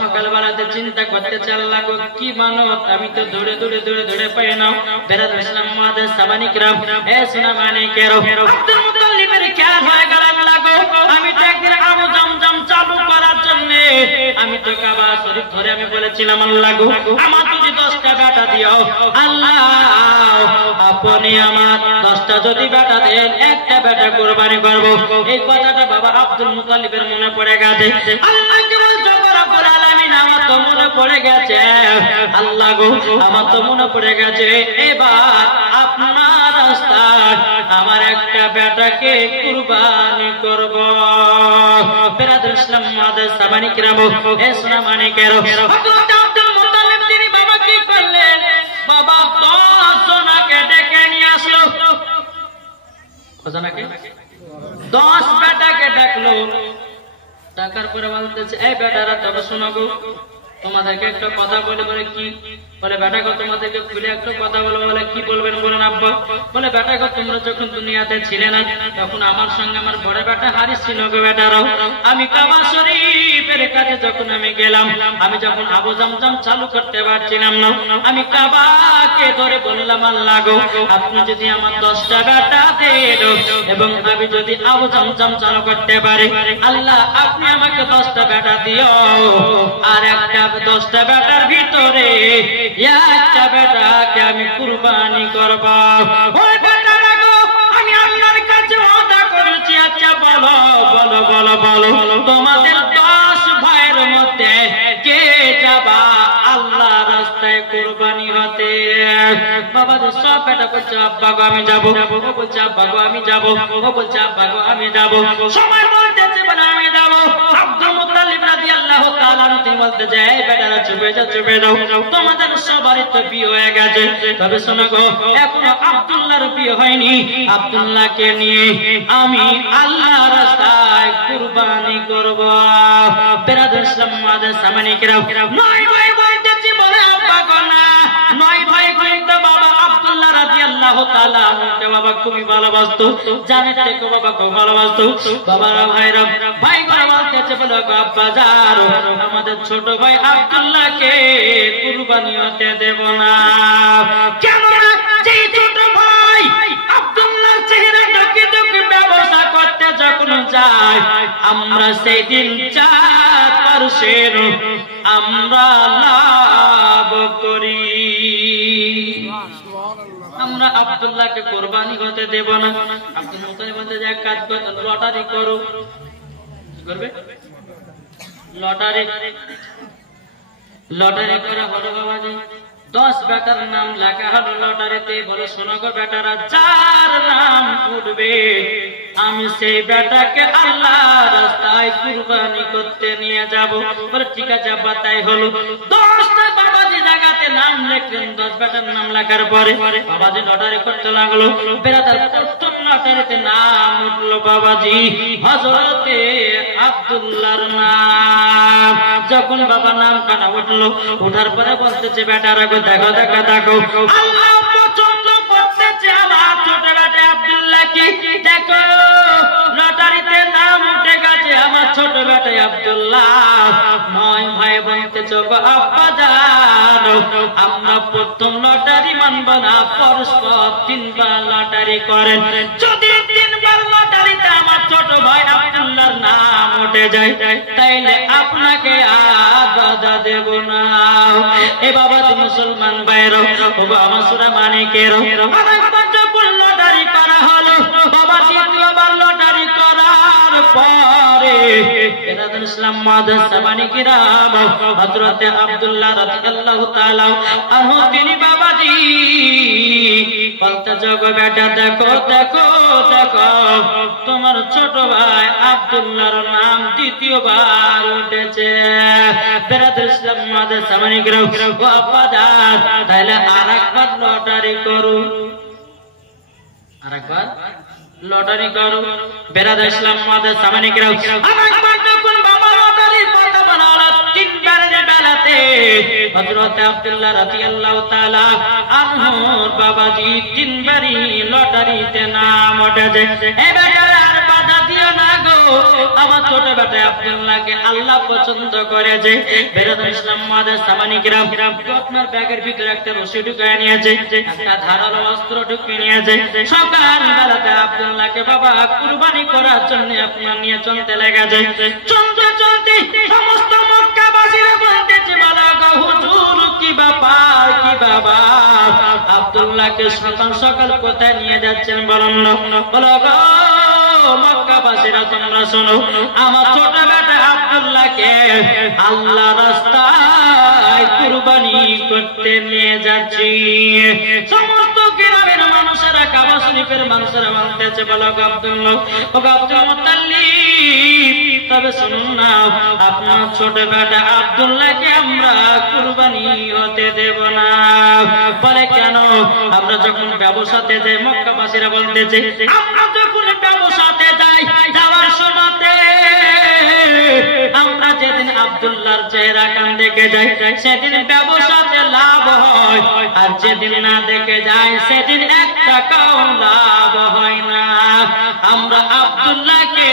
সকালবেলাতে চিন্তা করতে আল্লাহ গো কি মানত, আমি তো দৌড়ে দৌড়ে দৌড়ে দৌড়ে পাই না। বিরাদর ইসলাম মুআজ্জাজ সামানে কেরাম, হে সোনা মানে কেরাম, আব্দুল মুত্তালিবের খেয়াল হয়ে গেল, আল্লাহ গো আমি তো একদিন আবু জামজাম চালু করার জন্য আমি তো কাবা শরীফ ধরে আমি বলেছিলাম, আল্লাহ গো আমার যদি 10টা বেটা দিও, আল্লাহ আপনি আমার 10টা যদি বেটা দেন একটা বেটা কুরবানি করব। এই কথাটা বাবা আব্দুল মুত্তালিবের মনে পড়ে গেছে। আল্লাহকে বলছো রব্বুল আলামিন আমার তো মনে পড়ে গেছে, আল্লাহ গো আমার তো মনে পড়ে গেছে, এবার আপনার রাস্তায় আমার একটা বেটাকে কুরবানি করব। বিরাদর ইসলাম মুআজ্জাজ সামানে কেরাম, হে সোনা মানে কেরাম, হযরত আব্দুল মুত্তালিব তিনি বাবা কি করলেন, বাবা 10 জনকে ডেকে নিয়ে আসলো। কজনকে? 10 বেটাকে ডাকলো। ডাকার পরে বলতেছে, এই বেটারা তবে শোনো গো, তোমাদেরকে একটা কথা বলে। বলে কি? বলে বেটা গো তোমাদেরকে খুলে একটা কথা বলো। বলে কি বলবেন বলেন আব্বা? বলে বেটা গো তোমরা যখন দুনিয়াতে ছিলে না তখন আমার সঙ্গে আমার বড় বেটা হারিস ছিল গো বেটারাও। আমি কাবা শরীফের কাছে যখন আমি গেলাম, আমি যখন আবু জামজাম চালু করতে পারছিলাম না, আমি কাবাকে ধরে বললাম, আল্লাহ গো আপনি যদি আমার 10টা বেটা দেন এবং আমি যদি আবু জামজাম চালু করতে পারি, আল্লাহ আপনি আমাকে 10টা বেটা দিও, আর একটা 10টা বেটার ভিতরে একটা বেটাকে আমি কুরবানি করব। ওই বেটারা গো আমি আল্লাহর কাছে ওয়াদা করেছি। আচ্ছা বলো বলো বলো বলো তোমাদের 10 ভাইয়ের মধ্যে কে যাবা আল্লাহ রাস্তায় কুরবানি হতে? বাবা তো সব বেটা বলছে আব্বা গো আমি যাব, ও বলছে আব্বা গো আমি যাব, ও বলছে আব্বা গো আমি যাব। সবাই বলতেছে বলে আমি যাব। আব্দুল মুত্তালিব রাদিয়াল্লাহু তাআলা আনহু বলতে যায়, বেটারা চুপে যাও চুপে যাও, তোমাদের সবারই তো বিয়ে হয়ে গেছে, তবে শোনো গো এখনো আব্দুল্লাহর বিয়ে হয়নি। আব্দুল্লাহকে নিয়ে আমি আল্লাহ রাস্তায় কুরবানি করব। বিরাদর ইসলাম মুআজ্জাজ সামানে কেরাম, 9 ভাই বলতেছি বলে আব্বা গো না, 9 ভাই কিন্তু বাবা আব্দুল্লাহ রাদিয়াল্লাহু তাআলা আনহুকে বাবা খুবই ভালোবাসতো, জানের থেকে বাবা খুব ভালোবাসতো। বাবারা ভাইরা ভাই করে বলতেছে বলে আব্বা যান আমাদের ছোট ভাই আব্দুল্লাহকে কুরবানি হতে দেব না। কেন না? যে ছোট ভাই আব্দুল্লাহর চেহারা ঢুকে ঢুকে ব্যবসা করতে যখন যায়, আমরা সেই দিন 4% আমরা লাভ করি। আমরা আব্দুল্লাহকে কুরবানি হতে দেব না। আব্দুল মুত্তালিব বলতে যে এক কাজ করো, লটারি করো। কি করবে? লটারি করা হলো বাবাজি। 10 বেটার নাম লেখা হলো লটারিতে। বলে শোনো গো বেটারা, যার নাম উঠবে আমি সেই বেটাকে আল্লাহ রাস্তায় কুরবানি করতে নিয়ে যাব। বলে ঠিক আছে আব্বা তাই হলো। 10টা বাবাজি জায়গাতে নাম লিখলেন। 10 বেটার নাম লেখার পরে বাবাজি লটারি করতে লাগলো। বেরাদার প্রথম লটারিতে নাম উঠলো বাবাজি হযরতে আব্দুল্লাহর নাম। যখন বাবা নাম কানা উঠলো, উঠার পরে বলতেছে বেটারা গো দেখো দেখো দেখো আল্লাহ পছন্দ করতেছে আমার ছোট বেটা আব্দুল্লাহ কি, দেখো লটারিতে নাম উঠে গেছে আমার ছোট বেটা আব্দুল্লাহ। নয় ভাই বলতেছে গো আব্বা জানো আমরা প্রথম লটারি মানব না, পরস্পর 3 বার লটারি করেন, যদি 3 বার লটারিতে আমার ছোট ভাই আব্দুল্লাহর নাম উঠে যায় তাইলে আপনাকে আর বাধা দেব না। এ বাবা মুসলমান ভাইরা ও বাবা সূরা মানিকের আরেকবার যখন লটারি করা হলো বাবা, 3বার লটারি করার পরে বেরাদার ইসলাম মাদ্রাসা মানিকেরাম হযরত আব্দুল্লাহ রাদিয়াল্লাহু তাআলা আনহু তিনি বাবাজি বলতে জগো বেটা দেখো দেখো দেখো তোমার ছোট ভাই আব্দুল্লাহর নাম 2বার উঠেছে। বেরাদার ইসলাম মাদ্রাসা মানিকেরাম ও আব্বাজান তাহলে আরেকবার লটারি করো, আরেকবার লটারি করো। বেরাদার ইসলাম মাদ্রাসা মানিকেরাম আরেকবার যখন বাবা লটারির কথা বলা হলো 3 বারের বেলাতে হযরত আব্দুল্লাহ রাদিয়াল্লাহু তাআলা আনহুর বাবাজি 3 বারই লটারিতে নাম উঠেছে। এ বেটারা আর বাধা দিও না গো, আমার ছোট বেটা আব্দুল্লাহকে আল্লাহ পছন্দ করেছে। বেরাদার ইসলাম মাদ্রাসা মানিকেরাম আপনার ব্যাগের ভিতরে একটা রশি ঢুকিয়ে নিয়েছে, একটা ধারালো অস্ত্র ঢুকিয়ে নিয়েছে। সকাল বেলাতে আব্দুল্লাহকে বাবা কুরবানি করার জন্য আপনার নিয়ে চলতে লেগেছে। চলতে চলতে সমস্ত মক্কাবাসীরা বলতেছে বলা গো হুজুর কি ব্যাপার কি বাবা আব্দুল্লাহকে সকাল সকাল কোথায় নিয়ে যাচ্ছেন বলুন না। বলো গো মক্কাবাসীরা তোমরা শোনো, আমার ছোট বেটা আব্দুল্লাহকে আল্লাহ রাস্তায় কুরবানি করতে নিয়ে যাচ্ছি। সমস্ত গ্রামের মানুষেরা কাবা শরীফের মানুষেরা বলতেছে বলো গো আব্দুল্লাহ ও আব্দুল মুত্তালিব তবে শুনুন না আপনার ছোট বেটা আব্দুল্লাহকে আমরা কুরবানি হতে দেব না। বলে কেন? আমরা যখন ব্যবসাতে যাই মক্কাবাসীরা বলতেছে আমরা যখন ব্যবসাতে যাই যাওয়ার সময়তে আমরা যেদিন আব্দুল্লাহর চেহারা কান দেখে যাই সেদিন ব্যবসাতে লাভ হয়, আর যেদিন না দেখে যাই সেদিন 1 টাকাও লাভ হয় না। আমরা আব্দুল্লাহকে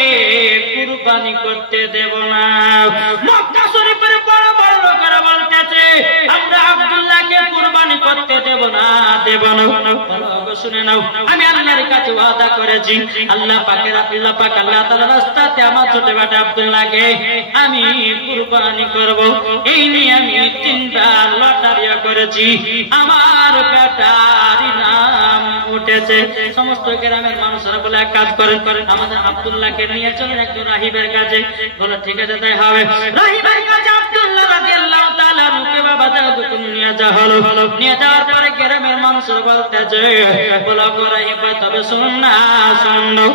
কুরবানি করতে দেব না। মক্কা শরীফের বড় বড় লোকেরা বলতেছে আমরা আব্দুল্লাহকে কুরবানি করতে দেব না দেব না। শুনে নাও আমি আল্লাহর কাছে ওয়াদা করেছি আল্লাহ পাক আল্লাহ তাআলার রাস্তাতে আমার ছোট বেটা আব্দুল্লাহকে আমি কুরবানি করব। এই নিয়ে আমি 3বার লটারি করেছি, আমার বেটার নাম উঠেছে। সমস্ত গ্রামের মানুষরা বলে এক কাজ করেন আমাদের আব্দুল্লাহকে নিয়ে চলেন একজন রাহিবের কাছে। বলে ঠিক আছে তাই হবে। রাহিবের কাছে আব্দুল্লাহ রাদিয়াল্লাহু তাআলা নুকে বাবা যখন নিয়ে যাওয়া হলো, নিয়ে যাওয়ার পরে গ্রামের মানুষরা বলতেছে বলো গো রাহিব ভাই তবে শুনুন না শুনো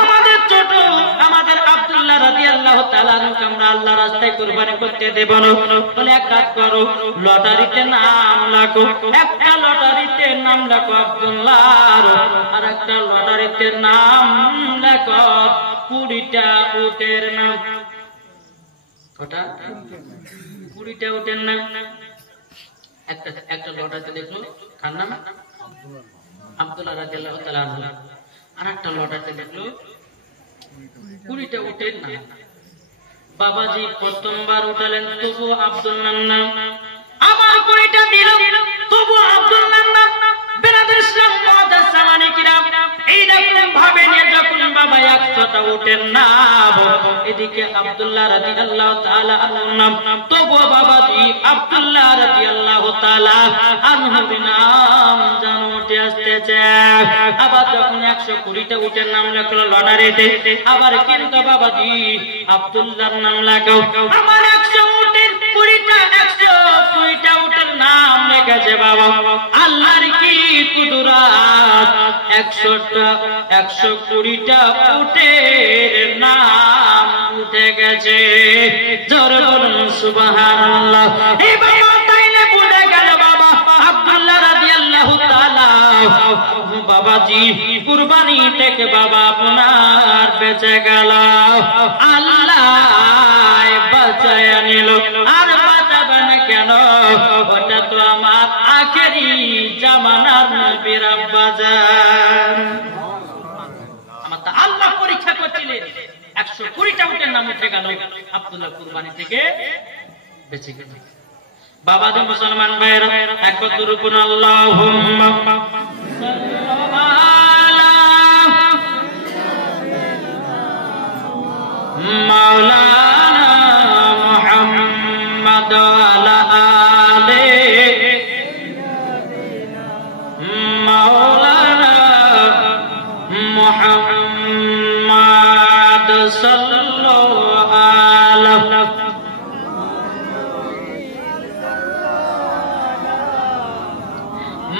আমাদের ছোট আমাদের আব্দুল্লাহ রাদিয়াল্লাহু তাআলা আমরা আল্লাহর রাস্তায় কুরবানি করতে দেব না। বলে এক কাজ করো লটারিতে নাম লেখো, একটা লটারিতে নাম লেখো আব্দুল্লাহর, আর একটা লটারিতে নাম লেখো 20টা উটের নাম। কটা? 20টা উটের নাম। একটা লটারিতে দেখলো কার নাম? আব্দুল্লাহ রাদিয়াল্লাহু তাআলা আনহু। আর একটা লটারিতে দেখলো 20টা উটের নাম। বাবাজি প্রথমবার উঠালেন তবু আব্দুল্লাহর নাম, আবার 20টা দিল তবু আব্দুল্লাহর নাম। বেরাদার ইসলাম মাদ্রাসা মানিকেরাম এইরকম ভাবে নিয়ে যখন বাবা 100টা উটের নাম, এদিকে আব্দুল্লাহ রাদিয়াল্লাহু তাআলা আনহুর নাম, তবু বাবাজি আব্দুল্লাহ রাদিয়াল্লাহু তাআলা আনহুর নাম জানো উঠে আসতেছে। আবার যখন 120টা উটের নাম লেখলো লটারিতে, আবার কিন্তু বাবাজি আব্দুল্লাহর নাম লেখো, আমার 100 উটের 20টা 120টা উটের নাম লেখেছে বাবা। আল্লাহর কি কুদরত, 120টা উটের নাম উঠে গেছে। জোরে বলুন সুবহানাল্লাহ। এই বাবা তাইলে বুঝে গেল বাবা আব্দুল্লাহ রাদিয়াল্লাহু তাআলা বাবাজি কুরবানি থেকে বাবা আপনার বেঁচে গেল, আল্লাহ বাঁচায়া নিল। আর বাঁচাবে না কেন? ওটা তো আমার আখেরি জামানার নবীর আব্বাজান। আমার তো আল্লাহ পরীক্ষা করছিলেন, 120টা উটের নাম উঠে গেল, আব্দুল্লাহ কুরবানি থেকে বেঁচে গেল। বাবা যে মুসলমান ভাইরা একত্র রূপন আল্লাহুম্মা মাওলানা মুহাম্মদ আলা আলে মাওলানা মুহাম্মদ সাল্লাল্লাহু আলাইহি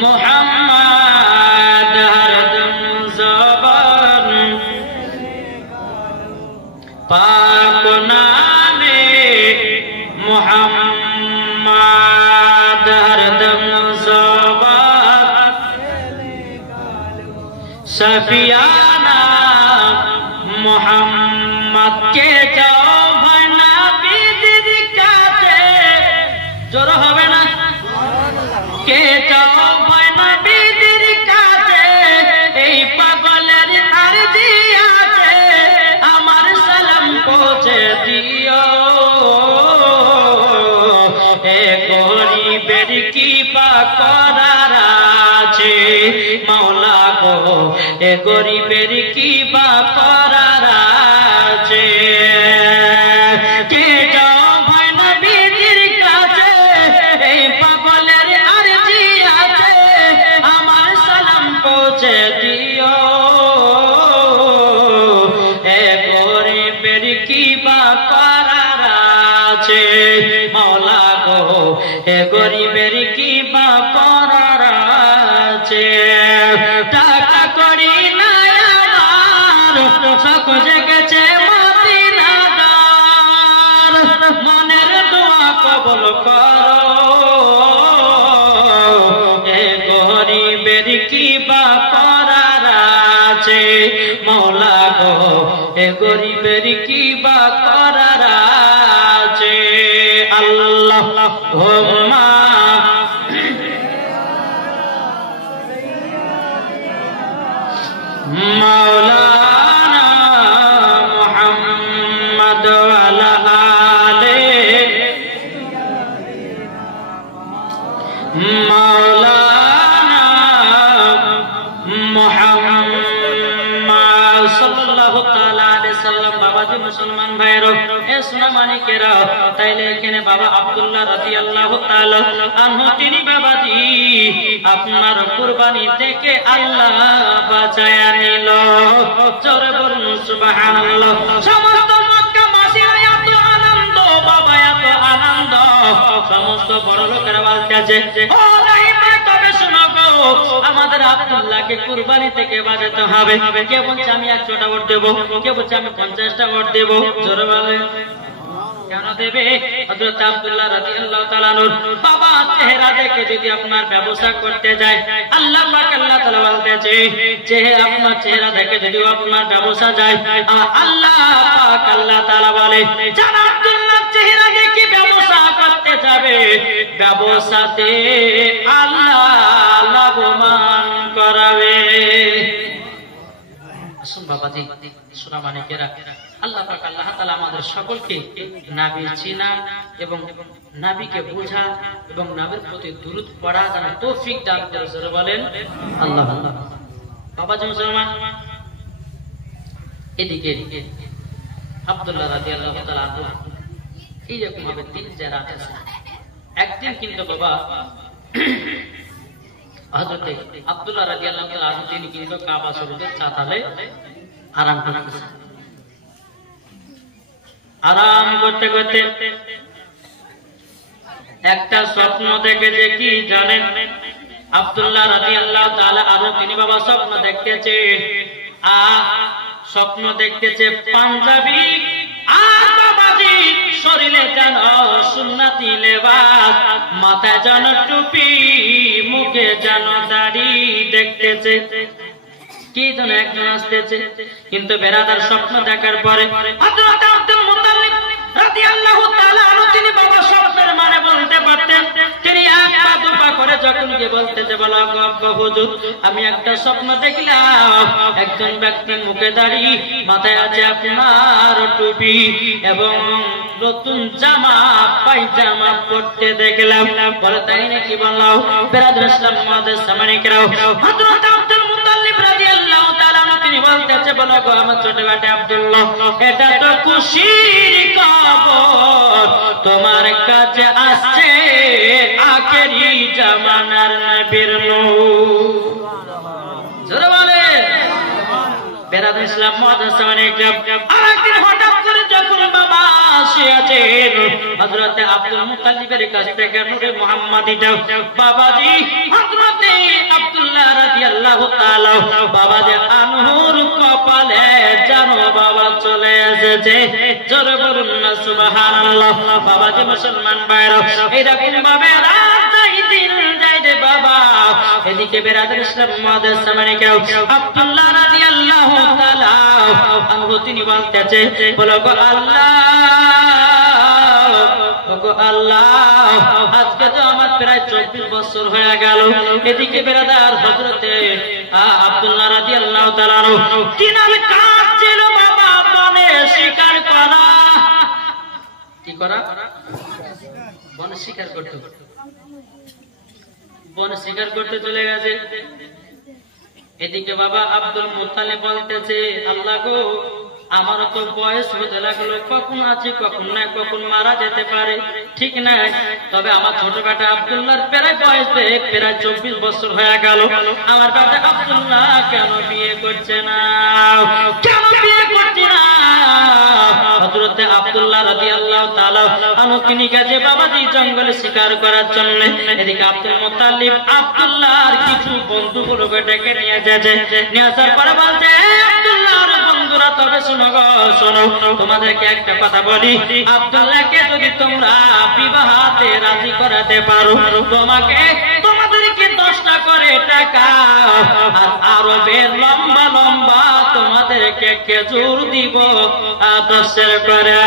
मुहम्मद हरदम ज़बान पाक नामे मुहम्मद हरदम ज़बान सफियाना मुहम्मद के जाओ भना बिदिर काते जोर होवे ना के जाओ मौला को ए गरीबेर की बा करार आछे के जाओ भाई नबीर काछे ए पागलेर आरजी आछे आमार सालाम पहुंचे दियो ए गरीबेर की बा करार आछे मौला को ए गरीबेर की बा करार आछे টাকা করি না আমার শখ জেগেছে মদিনাদার মনের দোয়া কবুল করো এ গরিবের কি বা করার আছে মওলা গো এ গরিবের কি বা করার আছে আল্লাহুম্মা मौलाना मुहम्मद वाला आले मौलाना मुहम्मद सल्लल्लाहु ताला अलैहि वसल्लम। बाबा जी मुसलमान भाइरो ए सोना मानिकेरा তাইলে এখানে বাবা আব্দুল্লাহ রাদিয়াল্লাহু তাআলা আনহু তিনি বাবাজি আপনার কুরবানি থেকে আল্লাহ বাঁচায়া নিল। জোরে বলুন সুবহানাল্লাহ। সমস্ত মক্কাবাসীরা এত আনন্দ বাবা এত আনন্দ সমস্ত বড় লোকেরা বলতেছে ও রাহিমের তবে শোনো গো আমাদের আব্দুল্লাহকে কুরবানি থেকে বাঁচাতে হবে। কে বলছে আমি 100টা ভোট দেব, কে বলছে আমি 50টা ভোট দেব। জোরে বলেন কেন দেবে? হযরত আব্দুল্লাহ রাদিয়াল্লাহু তাআলা নূর বাবা চেহারা দেখে যদি আপনার ব্যবসা করতে যায় আল্লাহ পাক আল্লাহ তাআলা বলতেছে যে আপনার চেহারা দেখে যদি আপনার ব্যবসা যায় আল্লাহ পাক আল্লাহ তাআলা বলে যারা আব্দুল্লাহ চেহারা দেখে ব্যবসা করতে যাবে ব্যবসাতে আল্লাহ লাভবান করাবে। আসুন বাবাজি সোনা মানিকেরা আল্লাহ পাক আল্লাহ তাআলা আমাদের সকলকে নবী চিনা এবং নবীকে বোঝা এবং নবীর প্রতি দুরূদ পড়া যেন তৌফিক দান করে। জোরে বলেন আল্লাহ। বাবাজি মুসলমান এদিকে আব্দুল্লাহ রাদিয়াল্লাহু তাআলা এই রকম ভাবে দিন যারা আছে একদিন কিন্তু বাবা হযরত আব্দুল্লাহ রাদিয়াল্লাহু তাআলা তিনি কিন্তু কাবা শরীফের চাতালে আরাম করতেছেন। আরাম করতে করতে একটা স্বপ্ন দেখেছে কি জানেন? আব্দুল্লাহ রাদিয়াল্লাহু তাআলা আরো তিনি বাবা স্বপ্ন দেখতেছে স্বপ্ন দেখতেছে পাঞ্জাবি আর বাবাজি শরীরে যেন সুন্নতি লেবাস মাথায় যেন টুপি মুখে যেন দাড়ি দেখতেছে। কি যেন একজন আসতেছে, কিন্তু বেরাদার স্বপ্ন দেখার পরে হযরত আব্দুল মুত্তালিব রাদিয়াল্লাহু তাআলা আনহু তিনি বাবা স্বপ্নের মানে বলতে পারতেন। তিনি এক পা দুপা করে যখন গিয়ে বলতেছে, বলো আব্বা হুজুর আমি একটা স্বপ্ন দেখলাম, একজন ব্যক্তির মুখে দাড়ি, মাথায় আছে আপনার টুপি এবং নতুন জামা পায়জামা পরতে দেখলাম। বলে তাই নাকি? বললাম বেরাদার ইসলাম মুআজ্জাজ সামানিকরাও হযরত আব্দুল মুত্তালিব রাদিয়াল্লাহু তাআলা তিনি বলতেছে, বলো গো আমার ছোট ভাই আব্দুল্লাহ, এটা তো খুশির খবর, তোমার কাছে আসছে আখেরি জামানার নবীর নূর। জোরে বলে বেরাদার ইসলাম মুআজ্জাজ সামানিকরাও। আরেকদিন হঠাৎ করে যখন বাবা আসিয়াছেন হযরত আব্দুল মুত্তালিবের কাছ থেকে নূরে মুহাম্মাদিটা বাবাজি হযরত আব্দুল্লাহ রাদিয়াল্লাহু তাআলা বাবাজি আনহুর কপালে জানো বাবা চলে এসেছে। জোরে বলুন না সুবহানাল্লাহ। বাবাজি মুসলমান ভাইরা এরকম ভাবে রাত যাই দিন যাই রে বাবা। এদিকে বেরাদার ইসলাম মুআজ্জাজ সামানিকরাও আব্দুল্লাহ রাদিয়াল্লাহু তাআলা আনহু তিনি বলতেছে, বলো গো আল্লাহ, আজকে তো আমার প্রায় 24 বছর হয়ে গেল। এদিকে বেরাদার হযরতে আব্দুল্লাহ রাদিয়াল্লাহু তাআলা তিনার কাজ ছিল বাবা বনে শিকার করা। কি করা? বনে শিকার করতে, বনে শিকার করতে চলে গেছে। এদিকে বাবা আব্দুল মুত্তালিব বলতেছে, আল্লাহ গো আমার তো বয়স হতে লাগলো, কখন আছে কখন না, কখন মারা যেতে পারে ঠিক না, তবে আমার ছোট বেটা আব্দুল্লাহর প্রায় বয়স প্রায় 24 বছর হয়ে গেল। আমার বেটা আব্দুল্লাহ কেন বিয়ে করছে না, কেন বিয়ে করছে না? হযরত আব্দুল্লাহ রাদিয়াল্লাহু তাআলা আনহু তিনি গেছে বাবাজি জঙ্গলে শিকার করার জন্য। এদিকে আব্দুল মুত্তালিব আব্দুল্লাহর কিছু বন্ধুগুলোকে ডেকে নিয়ে যাচ্ছে। নিয়ে আসার পরে বলছে, আব্দুল্লাহর বন্ধুরা তবে শোনো গো শোনো, তোমাদেরকে একটা কথা বলি, আব্দুল্লাহকে যদি তোমরা বিবাহতে রাজি করাতে পারো, তোমাকে তোমাদেরকে 10টা করে টাকা আর আরবের লম্বা লম্বা তোমাদেরকে খেজুর দিব 10 করে।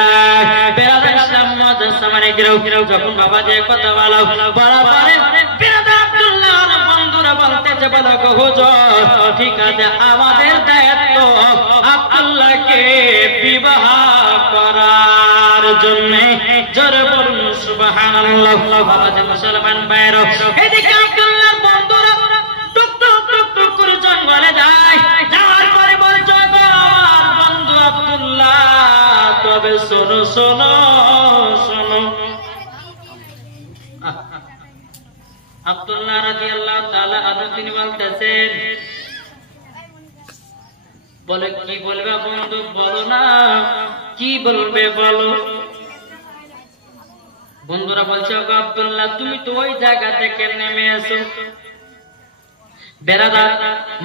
বেরাদার ইসলাম মুআজ্জাজ সামানিকরাও যখন বাবা যে কথা বলো বরাবর বেরাদার আব্দুল্লাহর বন্ধুরা বলতেছে, বলো গো হুজুর ঠিক আছে, আমাদের দায়িত্ব আব্দুল্লাহকে বিবাহ করার জন্য। জোরে বলুন সুবহানাল্লাহ। বাবাজি মুসলমান ভাইরা এদিকে আব্দুল্লাহর বন্ধুরা টুক টুক টুক টুক করে জঙ্গলে যায়। যাওয়ার পরে বলছে, আমার বন্ধু আব্দুল্লাহ তবে শোনো শোনো শোনো। আব্দুল্লাহ রাদিয়াল্লাহু তাআলা আনহু তিনি বলতেছেন, বলে কি বলবে বন্ধু, বলো না কি বলবে বলো। বন্ধুরা বলছে, আব্দুল্লাহ তুমি তো ওই জায়গা থেকে নেমে এসো। বেরাদার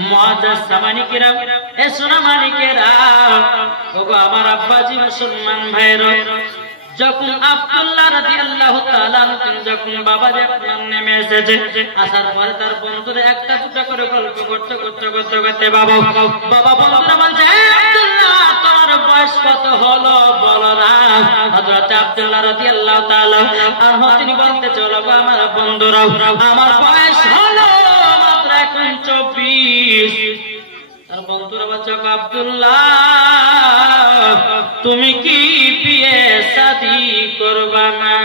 মুআজ্জাজ সামানিকরাও এ সোনা মানিকেরা, ওগো আমার আব্বাজি মুসলমান ভাইরা, যখন আব্দুল্লাহ রাদিয়াল্লাহু তাআলা যখন বাবা যখন নেমে এসেছে, আসার পরে তার বন্ধুরা একটা দুটা করে গল্প করতে করতে করতে করতে বাবা বন্ধুরা বলছে, আব্দুল্লাহ তোমার বয়স কত হলো বলো না। হযরত আব্দুল্লাহ রাদিয়াল্লাহু তাআলা আনহু তিনি বলতে চলো, আমার বন্ধুরা আমার বয়স হলো মাত্র এখন 24। তার বন্ধুরা বলছে, আব্দুল্লাহ তুমি কি বিয়ে শাদী করবা না?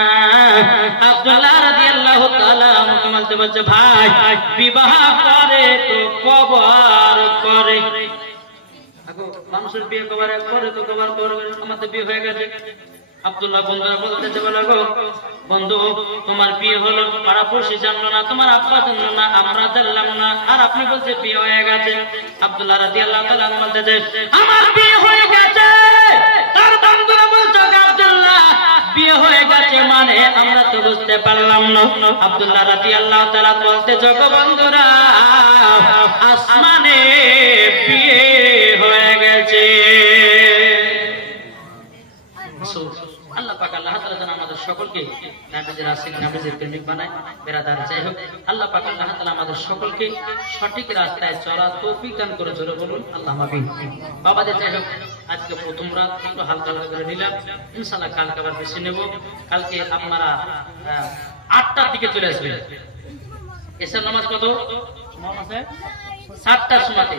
আব্দুল্লাহ রাদিয়াল্লাহু তাআলা আমাকে বলছে, ভাই বিবাহ করে তো কবার করে। মানুষের বিয়ে কবার করে তো কবার করবে, আমাদের বিয়ে হয়ে গেছে। আব্দুল্লাহ বন্ধুরা বলতেছে, বলো গো বন্ধু তোমার বিয়ে হলো, পাড়াপড়শি জানলো না, তোমার আব্বা জানলো না, আমরা জানলাম না, আর আপনি বলছে বিয়ে হয়ে গেছে। আব্দুল্লাহ রাদিয়াল্লাহু তাআলা বলতেছে, আমার বিয়ে হয়ে গেছে। তার বন্ধুরা বলছে, আব্দুল্লাহ বিয়ে হয়ে গেছে মানে আমরা তো বুঝতে পারলাম না। আব্দুল্লাহ রাদিয়াল্লাহু তাআলা বলতেছে, গো বন্ধুরা আসমানে বিয়ে হয়ে গেছে। আল্লাহ পাক আল্লাহ তাআলা যেন আমাদের সকলকে নবীদের আশিক নবীদের প্রেমিক বানায়। বেরাদার যাই হোক, আল্লাহ পাক আল্লাহ তাআলা আমাদের সকলকে সঠিক রাস্তায় চলার তৌফিক দান করে। জোরে বলুন আল্লাহুম্মা আমিন। বাবাদের যাই হোক, আজকে প্রথম রাত একটু হালকা হালকা করে নিলাম, ইনশাআল্লাহ কালকে আবার বেশি নেব। কালকে আপনারা 8টার দিকে চলে আসবেন। এসার নামাজ কত সময় আছে? 7টার সময়তে।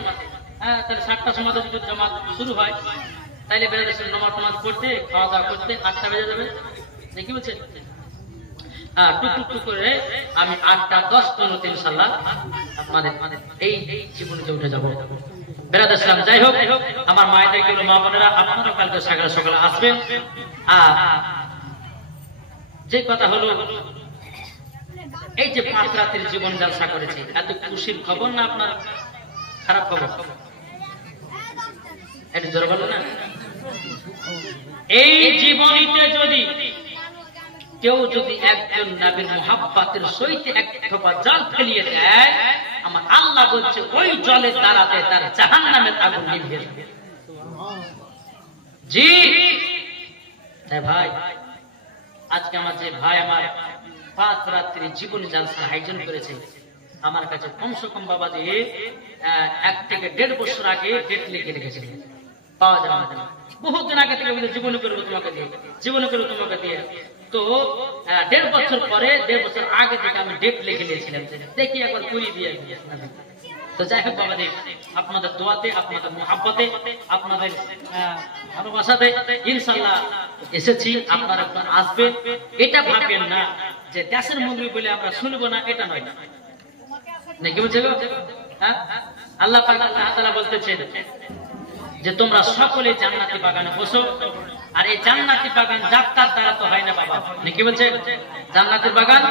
হ্যাঁ, তাহলে 7টার সময়তে যদি জামাত শুরু হয় তাইলে বেরাদার নামাজ পড়তে খাওয়া দাওয়া করতে 8টা বেজে যাবে। কি বলছেন? হ্যাঁ, টুকটুক করে আমি 8:10 ইনশাআল্লাহ আপনাদের এই জীবনীতে উঠে যাব। বেরাদার সালাম, যাই হোক, আমার মায়েদেরকে মা বোনেরা আপনারা কালকে সকালে সকালে আসবেন। যে কথা হলো, এই যে 5 রাতের জীবন জলসা করেছে, এত খুশির খবর না আপনার খারাপ খবর? এটা জোরে বলো না। এই জীবনীতে যদি কেউ যদি একজন নবীর মুহাব্বতের সহিত এক ঠোপা জল ফেলিয়ে দেয়, আমার আল্লাহ বলছে ওই জলের দ্বারাতে তার জাহান্নামের আগুন নিভিয়ে যাবে। জি ভাই, আজকে আমার যে ভাই আমার 5 রাত্রি জীবনী জলসার আয়োজন করেছে, আমার কাছে কমসে কম বাবা দিয়ে 1 থেকে 1.5 বছর আগে ডেট লিখে রেখেছে, পাওয়া যাবে না। বহুদিন আগে থেকে জীবনী করবো তোমাকে দিয়ে, জীবনী করবো তোমাকে দিয়ে। তো 1.5 বছর পরে, 1.5 বছর আগে থেকে আমি ডেট লিখে নিয়েছিলাম, দেখি একবার পুরি দিয়ে। তো যাই হোক বাবা, আপনাদের দোয়াতে, আপনাদের মুহাব্বতে, আপনাদের ভালোবাসাতে ইনশাআল্লাহ এসেছি। আপনারা একটু আসবেন। এটা ভাববেন না যে দেশের মন্দির বলে আমরা শুনবো না, এটা নয়। নাকি বলছে গো? হ্যাঁ, আল্লাহ পাক আল্লাহ তাআলা বলতেছেন যে তোমরা সকলে জান্নাতি বাগানে বসো। আর এই জান্নাতি বাগান যাত্রার দ্বারা তো হয় না বাবা। নাকি বলছে? জান্নাতের বাগান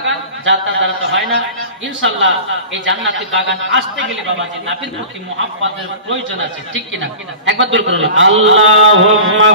যাত্রার দ্বারা তো হয় না। ইনশাআল্লাহ এই জান্নাতি বাগান আসতে গেলে বাবা যে নবীর প্রতি মুহাব্বতের প্রয়োজন আছে, ঠিক কিনা? একবার দূর করুন আল্লাহুম্মা